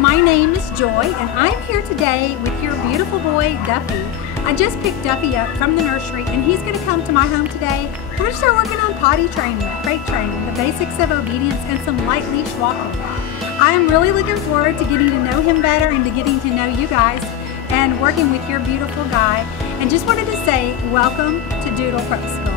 my name is Joy, and I'm here today with your beautiful boy, Duffy. I just picked Duffy up from the nursery, and he's going to come to my home today. We're going to start working on potty training, crate training, the basics of obedience, and some light leash walking. I'm really looking forward to getting to know him better and to getting to know you guys and working with your beautiful guy. And just wanted to say, welcome to Doodle Prep School.